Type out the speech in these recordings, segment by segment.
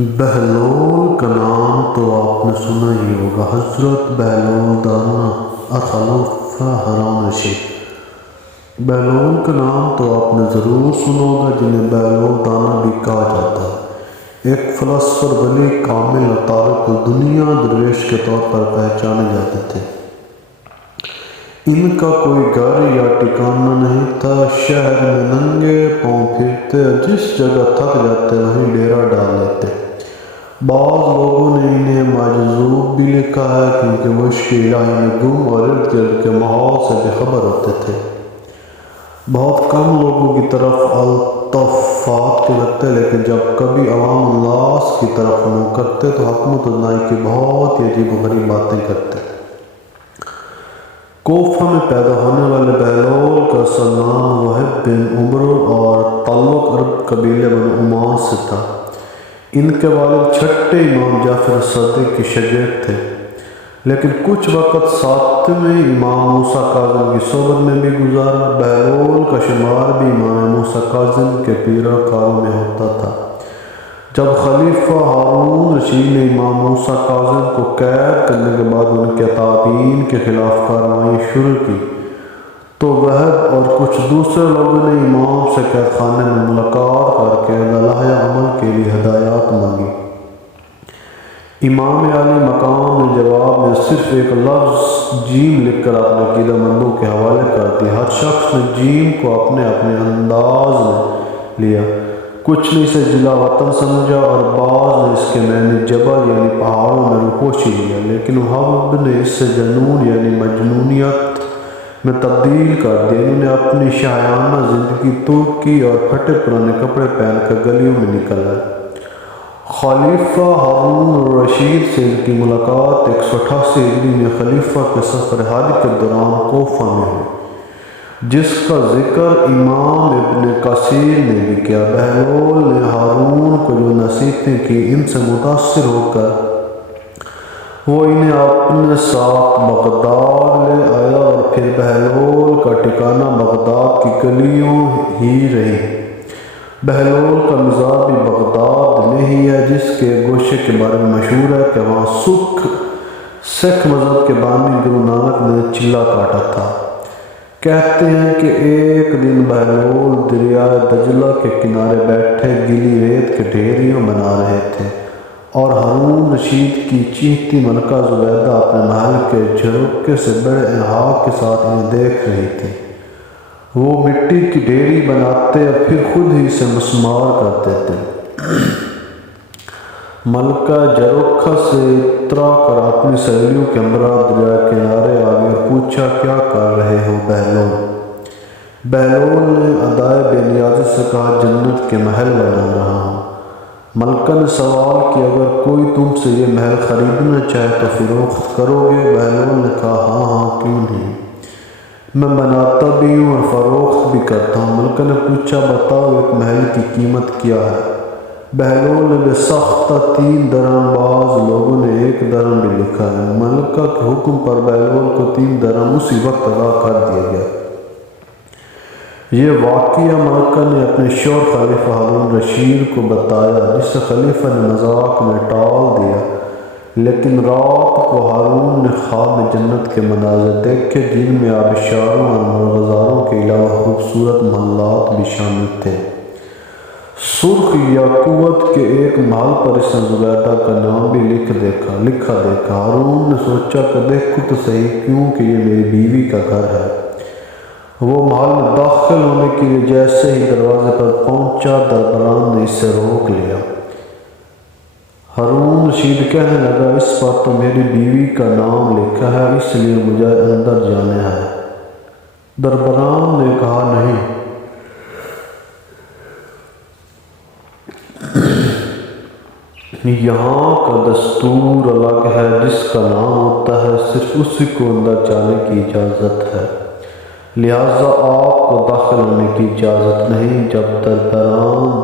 بہلول کا نام تو آپ نے سنا ہی ہوگا۔ حضرت بہلول دانا خلیفہ ہارون رشید۔ بہلول کا نام تو آپ نے ضرور سنا ہوگا، جنہیں بہلول دانا بھی کہا جاتا ہے۔ ایک فلسفہ ولی کامل اور طارق الدنیا درویش کے طور پر پہچانے جاتے تھے۔ ان کا کوئی گھر یا ٹھکانہ نہیں تھا، شہر میں ننگے پاؤں پھرتے، جس جگہ تھک جاتے وہیں ڈیرا ڈال لیتے۔ بعض لوگوں نے انہیں مجذوب بھی لکھا ہے، کیونکہ وہ عشق الہی میں گم اور ارد گرد کے ماحول سے بے خبر ہوتے تھے۔ بہت کم لوگوں کی طرف التفات کے رکھتے، لیکن جب کبھی عوام الناس کی طرف منہ کرتے تو حکمت اللہ کی بہت ہی عجیب و غریب باتیں کرتے۔ کوفہ میں پیدا ہونے والے بہلول کا اصل نام وہب بن عمرو اور تعلق عرب قبیلے بنو عمان سے تھا۔ ان کے والد چھٹے امام جعفر صادق کے شاگرد تھے، لیکن کچھ وقت ساتویں امام موسیٰ کاظم کی صحبت میں بھی گزارا۔ بہلول کا شمار بھی امام موسیٰ کاظم کے پیروکاروں میں ہوتا تھا۔ جب خلیفہ ہارون رشید نے امام موسیٰ کاظم کو قید کرنے کے بعد ان کے تابعین کے خلاف کارروائیاں شروع کی تو وہب اور کچھ دوسرے لوگوں نے امام سے قید خانے میں ملاقات کر کے لائحہ عمل کے لیے ہدایات مانگی۔ امام عالی مقام نے جواب میں صرف ایک لفظ جیم لکھ کر اپنے عقیدہ مندوں کے حوالے کر دیا۔ ہر شخص نے جیم کو اپنے انداز میں لیا، کچھ نے اسے جلا وطن سمجھا اور بعض نے اس کے معنی جبل یعنی پہاڑوں میں روپوشی لیا، لیکن وہب نے اس سے جنون یعنی مجنونیت میں تبدیل کر دیا۔ انہوں نے اپنی شاہانہ زندگی ترک کی اور پھٹے پرانے کپڑے پہن کر گلیوں میں نکل آئے۔ خلیفہ ہارون رشید سے ان کی ملاقات 188 ہجری میں خلیفہ کے سفر حج کے دوران کوفہ میں ہوئی، جس کا ذکر امام ابن کثیر نے بھی کیا۔ بہلول نے ہارون کو جو نصیحتیں کی، ان سے متاثر ہو کر وہ انہیں اپنے ساتھ بغداد لے آیا اور پھر بہلول کا ٹھکانہ بغداد کی گلیوں ہی رہی۔ بہلول کا مزار بھی بغداد میں ہی ہے، جس کے گوشے کے بارے میں مشہور ہے کہ وہاں سکھ مذہب کے بانی گرو نانک نے چلہ کاٹا تھا۔ کہتے ہیں کہ ایک دن بہلول دریائے دجلہ کے کنارے بیٹھے گیلی ریت کے ڈھیریاں بنا رہے تھے اور ہارون رشید کی چیختی ملکہ زبیدہ اپنے محل کے جھروکے سے بڑے انہاق کے ساتھ انہیں دیکھ رہی تھی۔ وہ مٹی کی ڈھیری بناتے اور پھر خود ہی سے مسمار کر دیتے۔ ملکہ جھروکھا سے اترا کر اپنی سہیلیوں کے ہمراہ دریا کنارے آ گئی اور پوچھا، کیا کر رہے ہو بہلول؟ بہلول نے ادائے بے نیازی سے کہا، جنت کے محل بنا رہا ہوں۔ ملکہ نے سوال کیا، اگر کوئی تم سے یہ محل خریدنا چاہے تو فروخت کرو گے؟ بہلول نے کہا، ہاں ہاں، کیوں نہیں، میں بناتا بھی ہوں اور فروخت بھی کرتا ہوں۔ ملکہ نے پوچھا، بتاؤ ایک محل کی قیمت کیا ہے؟ بہلول نے بے سختہ 3 درہم، بعض لوگوں نے 1 درہم بھی لکھا ہے۔ ملکہ کے حکم پر بہلول کو 3 درہم اسی وقت ادا کر دیا گیا۔ یہ واقعہ ملکہ نے اپنے شوہر خلیفہ ہارون رشید کو بتایا، جسے خلیفہ نے مذاق میں ٹال دیا، لیکن رات کو ہارون نے خواب میں جنت کے مناظر دیکھے، جن میں آبشاروں اور مرغزاروں کے علاوہ خوبصورت محلات بھی شامل تھے۔ سرخ یاقوت کے ایک محل پر اس نے زبیدہ کا نام بھی لکھا دیکھا۔ ہارون نے سوچا کہ دیکھو تو صحیح، کیونکہ یہ میری بیوی کا گھر ہے۔ وہ محل میں داخل ہونے کے لیے جیسے ہی دروازے پر پہنچا، دربان نے اسے روک لیا۔ ہارون رشید کہنے لگا، اس پر تو میری بیوی کا نام لکھا ہے، اس لیے مجھے اندر جانا ہے۔ دربان نے کہا، نہیں، یہاں کا دستور الگ ہے، جس کا نام ہوتا ہے صرف اسی کو اندر جانے کی اجازت ہے، لہٰذا آپ کو داخل ہونے کی اجازت نہیں۔ جب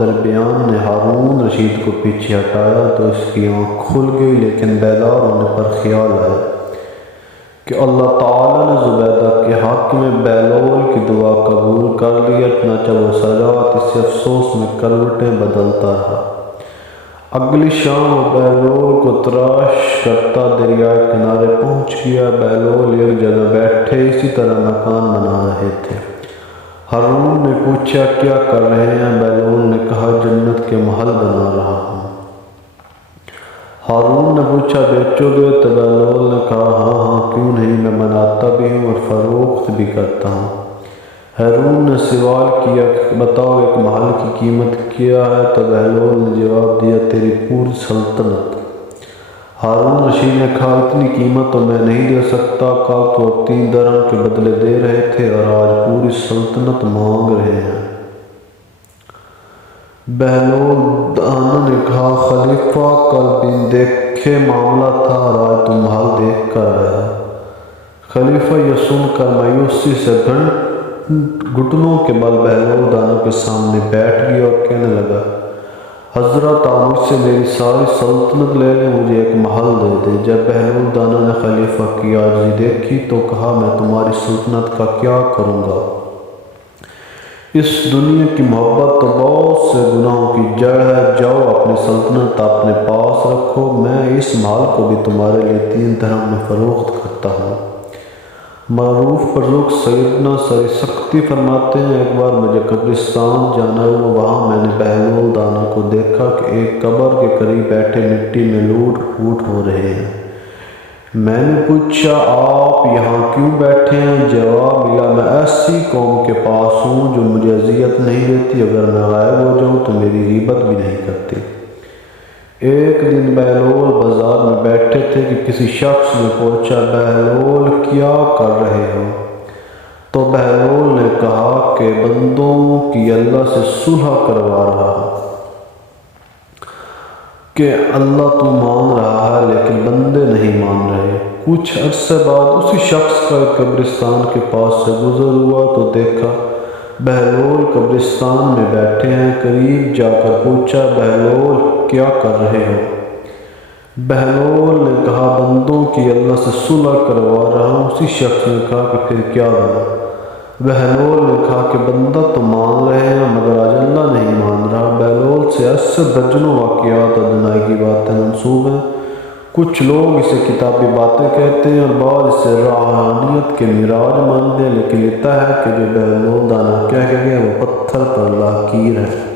دربیان نے ہارون رشید کو پیچھے ہٹایا تو اس کی آنکھ کھل گئی، لیکن بیدار ہونے پر خیال آیا کہ اللہ تعالیٰ نے زبیدہ کے حق میں بہلول کی دعا قبول کر لیا۔ چنانچہ وہ ساری رات اسی افسوس میں کروٹیں بدلتا رہا۔ اگلی شام وہ بہلول کو تلاش کرتا دریائے کنارے پہنچ گیا۔ بہلول ایک جگہ بیٹھے اسی طرح مکان بنا رہے تھے۔ ہارون نے پوچھا کیا کر رہے ہیں؟ بہلول نے کہا جنت کے محل بنا رہا ہوں۔ ہارون نے پوچھا بیچو گے؟ تو بہلول نے کہا ہاں کیوں نہیں، میں بناتا بھی ہوں اور فروخت بھی کرتا ہوں۔ ہارون نے سوال کیا کہ بتاؤ ایک محل کی قیمت کیا ہے؟ تو بہلول نے جواب دیا تیری پوری سلطنت۔ ہارون رشید نے کہا اتنی قیمت تو میں نہیں دے سکتا، کل تو 3 درہم کے بدلے دے رہے تھے اور آج پوری سلطنت مانگ رہے ہیں۔ بہلول دانا نے کہا خلیفہ کل بن دیکھے معاملہ تھا اور آج تم محل دیکھ کر آیا۔ خلیفہ یہ سن کر مایوسی سے گھٹنوں کے بل بہلول دانا کے سامنے بیٹھ گیا اور کہنے لگا حضرت آپ مجھ سے میری ساری سلطنت لے لیں، مجھے ایک محل دے دے۔ جب بہلول دانا نے خلیفہ کی عاجزی دیکھی تو کہا میں تمہاری سلطنت کا کیا کروں گا؟ اس دنیا کی محبت تو بہت سے گناہوں کی جڑ ہے، جاؤ اپنی سلطنت اپنے پاس رکھو، میں اس محل کو بھی تمہارے لیے 3 درہم میں فروخت کرتا ہوں۔ معروف بزرگ سیدنا سری سختی فرماتے ہیں ایک بار مجھے قبرستان جانا ہوا، وہاں میں نے بہلول دانا کو دیکھا کہ ایک قبر کے قریب بیٹھے مٹی میں لوٹ پوٹ ہو رہے ہیں۔ میں نے پوچھا آپ یہاں کیوں بیٹھے ہیں؟ جواب ملا میں ایسی قوم کے پاس ہوں جو مجھے اذیت نہیں دیتی، اگر میں غائب ہو جاؤں تو میری غیبت بھی نہیں کرتی۔ ایک دن بہلول بازار میں بیٹھے تھے کہ کسی شخص نے پوچھا بہلول کیا کر رہے ہو؟ تو بہلول نے کہا کہ بندوں کی اللہ سے صلح کروا رہا ہوں کہ اللہ تو مان رہا ہے لیکن بندے نہیں مان رہے۔ کچھ عرصے بعد اسی شخص کا ایک قبرستان کے پاس سے گزر ہوا تو دیکھا بہلول قبرستان میں بیٹھے ہیں۔ قریب جا کر پوچھا بہلول کیا کر رہے ہو؟ بہلول نے کہا بندوں کی اللہ سے صلح کروا رہا ہوں۔ اسی شخص نے کہا کہ پھر کیا ہوا؟ بہلول نے کہا کہ بندہ تو مان رہے ہیں مگر آج اللہ نہیں مان رہا۔ بہلول سے ایسے درجنوں واقعات اور دنائی کی باتیں منسوب ہیں۔ کچھ لوگ اسے کتابی باتیں کہتے ہیں اور بعض اسے روحانیت کے معراج مانتے ہیں، لیکن یہ طے ہے کہ جو بہلول دانا کہہ گیا وہ پتھر پر لکیر ہے۔